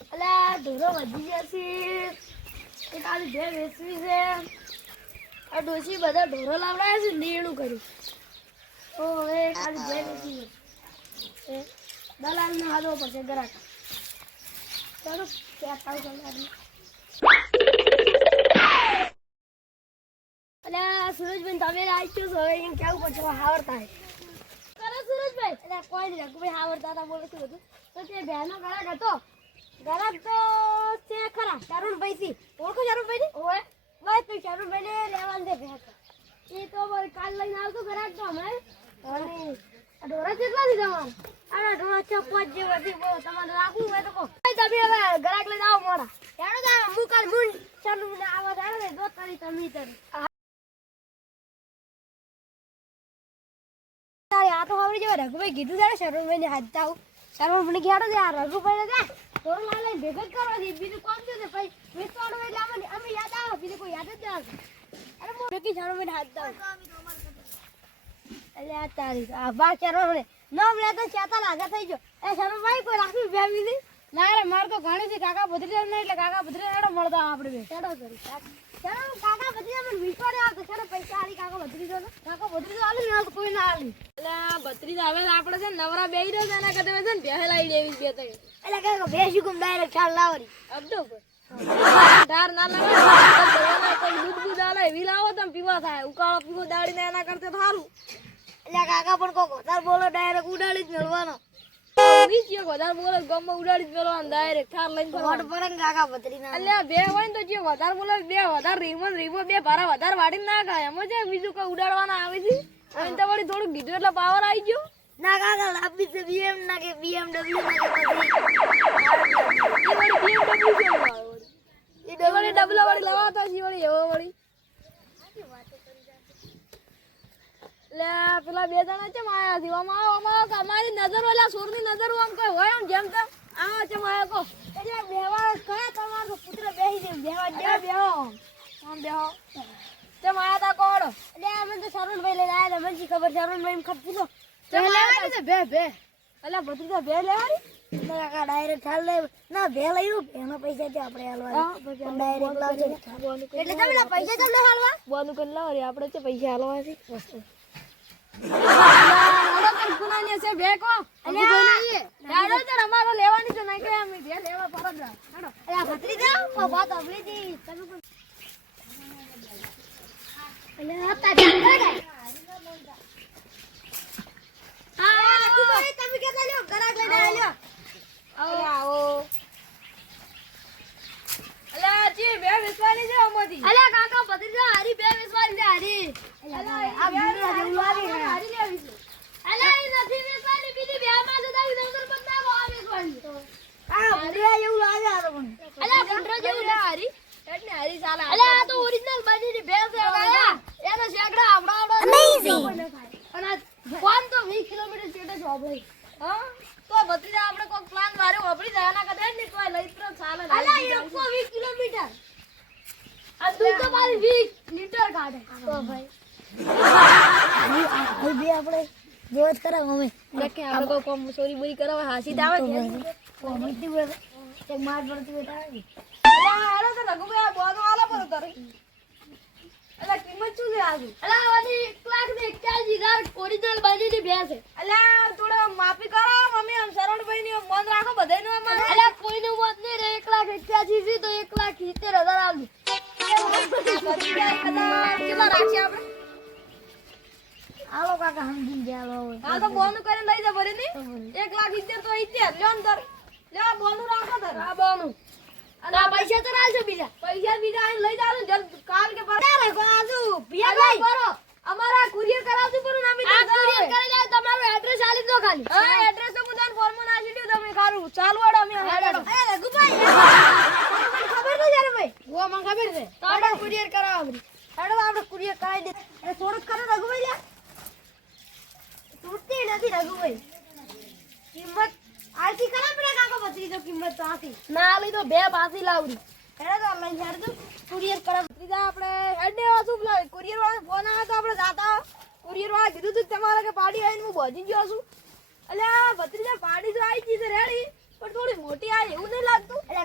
અલા ઢોરો વધી જશે એ કાલી ભે વેચવી છે આ ડોસી બધા ઢોરો લાવડાયા છે નીણું કર્યું તો હવે કાલી ભે વેચવી છે દલાલ ને હાલવો પડશે ગરાક ચાલો ત્યાં તાવ ચાલુ અલા સુરજભાઈ તમે આવી છો હવે એમ કેવું પડશે હાવરતા કરે સુરજભાઈ એટલે કોઈ નહીં રઘુભાઈ હાવરતા હતા બોલે શું બધું તો તે બહેનો ગરાક હતો ગરાક તો છે ખરા ચારુણભાઈ થી ઓળખો ચારુણભાઈ ની ઓય બસ તો ચારુણભાઈ ને લેવાનું દે ભેંસ એ તો કાલ લઈને આવતો ગરાક તો હમણાં અને ઢોરા કેટલા દીધા તમારે આના ઢોરા 5 જેવા હતી બોલો તમારે રાખવું હોય તો કહો તમે હવે ગરાક લઈને આવો મોડા હેડો જા મુકાલ મુંડ ચાલુ ને આવા હેડો ને દો તારી તમે તરી આ તો આવડી જવા રઘુભાઈ કીધું છે ચારુણભાઈ ને હાથ જાવ ચારુણભાઈ ખેડો છે આ રઘુભાઈ ને જા થોડું લાલે ભેગત કરવા દે બીજું કોમ છે ને ભાઈ વેચવાનું એટલે અમે યાદ આવે બીજું કોઈ યાદ જ ના આવે અરે મો બેકી ચારુણભાઈ હાથ જાવ એટલે આ તારી આ બા ચારુણભાઈ નામ લેતો ચાતા લાગા થઈ ગયો એ ચારુણભાઈ કોઈ રાખી ફેમિલી નહીં ના રે માર તો ઘણી છે કાકા ભત્રીજા ને એટલે કાકા ભત્રીજા હેડો મળતા આપણે બે હેડો કરી ચાલો કાકા ભત્રીજા મને વિશ્વાસ આવતો છે પૈસા આલી કાકા ભત્રીજા ને કાકા ભત્રીજા આલી ને તો કોઈ ના આલી એટલે ભત્રીજા હવે આપણે છે નવરા બેહી રહ્યો છે એના કદે છે ને બેહે લાવી દેવી બે તઈ એટલે કાકા બેસી ગુમ ડાયરેક્ટ ચાલ લાવરી અબડો ધાર ના લાવે કોઈ દૂધ દૂધ આલે એવી લાવો તમે પીવા થાય ઉકાળો પીવો દાડીને એના કરતે સારું એટલે કાકા પણ કોક વધારે બોલો ડાયરેક્ટ ઉડાડી જ મેળવાનો બીજી વધારે બોલે ગમમાં ઉડાડી જ મેળવાનો ડાયરેક્ટ થાર લઈને ફરવાનો પરન કાકા ભત્રીના એટલે બે હોય ને તો જે વધારે બોલે બે વધારે રીમો બે ભારા વધારે વાડીને ના ખાય એમ છે બીજું કોઈ ઉડાડવાના આવે છે અને તો વળી થોડું કીધું એટલે પાવર આવી ગયો ના કાકા લાપી છે બીએમ ના કે BMW ના કે એ વળી ડબલ વાળી લેવાતા છે વળી એવો વળી લે પેલા બે જણા છે માયા થી આમાં અમારી નજર ઓલા સુરની નજર આમ કોઈ હોય આમ જેમ તેમ આવો છે માયા કો એટલે બેવા કયા તમારો પુત્ર બેહી દે બેવા દે બેહો આમ બેહો તે માયા તા કોડ એટલે અમે તો શરણભાઈ લઈને આયા મને ખબર શરણભાઈ ખપ પૂછો તે લેવાની છે બે અલા ભત્રીજા બે લેવાની કાકા ડાયરેક્ટ ચાલ લે ના બે લઈયો એનો પૈસા છે આપણે હાલવા ડાયરેક્ટ લાવજો એટલે તમે પૈસા ચાલ લે હાલવા બોનું કરી લાવ રે આપણે છે પૈસા હાલવા છે ગુનાની છે બેકો અને ડાડો તો અમારો લેવાની છે નહીં કે અમે બે લેવા પરત હેડો એ આ ભત્રીજા ઓ વાત અબલીજી તમે એટલે હતા હા કુમારી તમે કેટલા લ્યો ગરાક લઈને આલ્યો આવો અલા જી બે વિશ્વાની છે ઓમોથી અલા કાકા ભત્રીજા હારી બે વિશ્વાની છે હારી અલા આ બીરા જેવું લાગે હારી લેવી છે અલા એ નથી વિશ્વાની બીજી બે માં જતા નંબર બદલાવો આ વિશ્વાની આ બીરા જેવું લાગે આ તો અલા ભંડરા જેવું લે હારી એટલે હારી સાલા અલા આ તો ઓરિજિનલ બાજીની ભેંસ છે આયા એનો શેકડા આવડા અમેઝિંગ અને કોણ તો 20 કિલોમીટર છેટે જ હોબળી હા તો ભત્રીજા આપણે કોઈ પ્લાન વાર્યો હોબળી જાય ના કદાચ ને કોઈ લઈ તો ચાલે અલા 120 કિલોમીટર આ તું તો મારી 20 લીટર કાઢે તો ભાઈ આ બે આપણે જોત કરા અમે દેખે આપણે કોઈ કોમ ચોરી બોરી કરાવે હાસી દાવે કોમતી બોલે એક માર પડતી બેટા આવી અલા હાલો તો રઘુભાઈ આ બોનો આલો પર તારી અલા કિંમત શું છે આજી અલા આની 1,41,000 ઓરિજિનલ બાજીની ભેંસ છે અલા થોડો માફી કરો મમ્મી આમ શરણભાઈ ની મન રાખો બધાયનું અમારે અલા કોઈનું મત નહીં રે 1,81,000 છે તો 1,70,000 આવજો કેટલા રાખીએ આપણે આવો કાકા સમજી ગયા હા તો બોનું કરીને લઈ જા ભરી ની 1,70,000 તો 70 લ્યો અંદર લ્યો બોનું રાખો તાર આ બોનું અને આ પૈસા તો રાખજો બીજા પૈસા બીજા આઈને લઈ જાવ જલ કાલ કે પર રાખો આજુ પિયા ભાઈ બરો અમારા કુરિયર કરાવતું પર નામી આ કુરિયર કરી લે તમારું એડ્રેસ આલી દો ખાલી હા એડ્રેસ તો મુદાન ફોર્મ માં નાખી દો તમે ખારું ચાલુ આડો અમે હેડો એ રઘુભાઈ મને ખબર ન જારે ભાઈ ઓ મને ખબર છે તો આપણે કુરિયર કરાવવા હેડો આપણે કુરિયર કરાવી દે એ થોડું કરો રઘુભાઈ લે તૂટતી નથી રઘુભાઈ કિંમત આથી કલા પેલા કાકો બતરી તો કિંમત તો આથી ના આલી તો બે પાસી લાવરી હેડો તો લઈ હેડ દો કુરિયર કરા બતરીજા આપણે હેડે વાસુ પેલા કુરિયર વાળા ફોન આવ્યો તો આપણે જાતા કુરિયર વાળા કીધું તું તમારે કે પાડી આવીને હું બોજી ગયો છું એટલે બતરીજા પાડી તો આવી ગઈ છે રેડી પણ થોડી મોટી આવી એવું નહીં લાગતું એટલે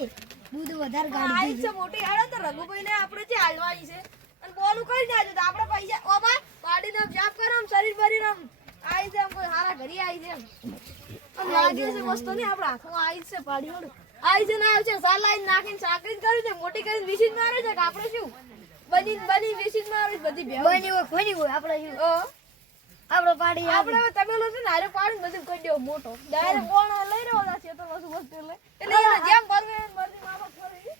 કે દૂધ વધારે આ ગાડી છે મોટી હેડો તો રઘુભાઈને આપણે જે હાલવાની છે અને બોલું કરી દેજો તો આપણે પૈસા ઓબા પાડીને જાપ કરો આમ શરીર ભરીને આમ આઈ છે આમ કોઈ હારા ઘરી આઈ છે આમ લાગે છે મસ્ત નહીં આપણા હાથમાં આઈ છે પાડી ઓડ આઈ છે ના છે સાલ લાઈન નાખીને સાકરી જ કરી છે મોટી કરીને વિશિન મારે છે કે આપણે શું બની વિશિન મારે બધી ભેવ બની હોય ખોની હોય આપણે શું આપણો પાડી આપણે હવે તબેલો છે ને હારે પાડીને બધું કરી દેવો મોટો ડાયરેક્ટ બોણ લઈ રહ્યો છે તો વસ્તુ વસ્તુ એટલે જેમ ભરવે એમ ભરતી માફક ફરી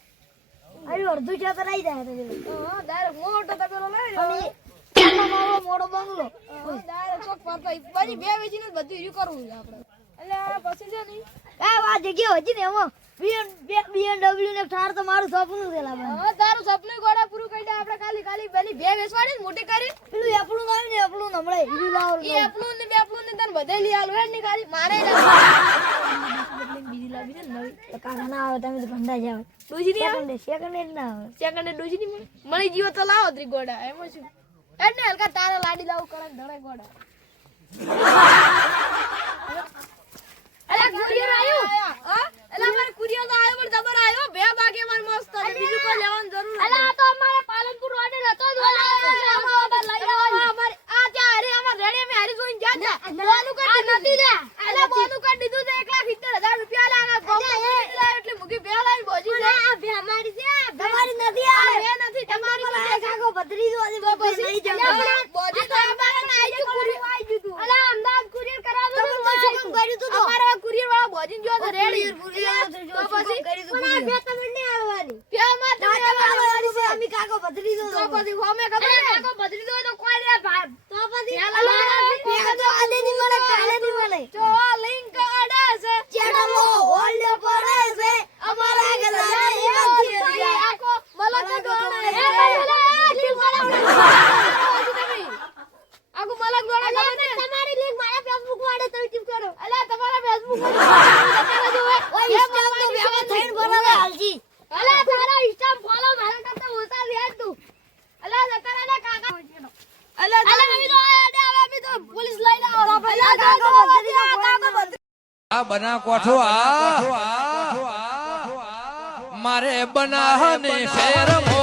અરે અડધું ખેતર આવી જાય તો હા ડાયરેક્ટ મોટો તબેલો લઈ રહ્યો મારો મોટો બંગલો ડાયરેક્ટ ચોક પડતા બની બે વેચીને જ બધું ઈ કરવું છે આપણે એટલે પછી છે ને આ જગ્યા હતી ને એમાં BMW ને થાર તો મારું સપનું છે લાબા હા તારું સપનું ગોડા પૂરું કરી દે આપણે ખાલી બની બે વેચવાની ને મોટી કરી પેલું એપલું આવે ને એપલું હમણે ઈડું લાવ ઈ એપલું ને બેપલું ને તને બધે લઈ આલું હેડ ની ખાલી મારે બીજી લાવી છે ને નવી કાકા ના આવે તમે તો ભંડા જાવ ડોજી ની આવે સેકન્ડ ના આવે સેકન્ડ ડોજી ની મળી જીવો તો લાવો ત્રી ગોડા એમાં શું હેડ ને હલકા તારા લાડી લાવું કડક ધડે ગોડા અલા કુરિયર આયો હા અલા મારે કુરિયર તો આયો પણ જબર આયો બે બાગે માર મસ્ત છે બીજું કોઈ લેવાનું જરૂર નથી અલા આ તો અમારે પાલનપુર ઓર્ડર હતો જ અમારે આ ત્યાં હરી અમાર રેડી મે હરી જોઈને જા બોનું કરી નથી લે અલા બોનું કરી દીધું છે 1,70,000 રૂપિયા લાગા ગોમ એટલે મુગી બે લાઈન બોજી છે આ ભે અમારી છે તમારી નથી આ બે નથી તમારી છે કાકો ભત્રીજો અને પછી લઈ જાવ બોજી તો અમારે આઈ ગયું કુરિયર આઈ ગયું અલા અમદાવાદ કુરિયર કરાવતો તો શું કામ કર્યું તું અમારા કુરિયર વાળા બોજીને જો તો રેડી તો પછી પણ આ ભે તમને નહીં આવવાની પ્યામાં તો આવવાની છે અમે કાકો ભત્રીજો તો પછી હોમે ખબર કાકો ભત્રીજો હોય તો કોઈ રે ભાઈ તો પછી પેલા તો આલે ની મળે કાલે ની મળે જો લિંક આડે છે ચેડલો હોલ્ડ પડે છે અમારા ગલાની નથી આખો મલક દોડે એ ભાઈ આખો મલક દોડે તમારી લિંક મારા ફેસબુક વાળે તમે ટીપ કરો અલા તમારા ફેસબુક પર ઓય ઇન્સ્ટાગ્રામ તો વેવા થઈને ભરાવે હાલજી અલા તારા ઇન્સ્ટાગ્રામ ફોલો મારા કરતા ઓછા વ્યાજ તું અલા જતારા કાકા અલા અમે તો આડે આવે અમે તો પોલીસ લઈને આવો અલા કાકો ભત્રીજો આ બના કોઠો આ મારે બનાહને શેર મો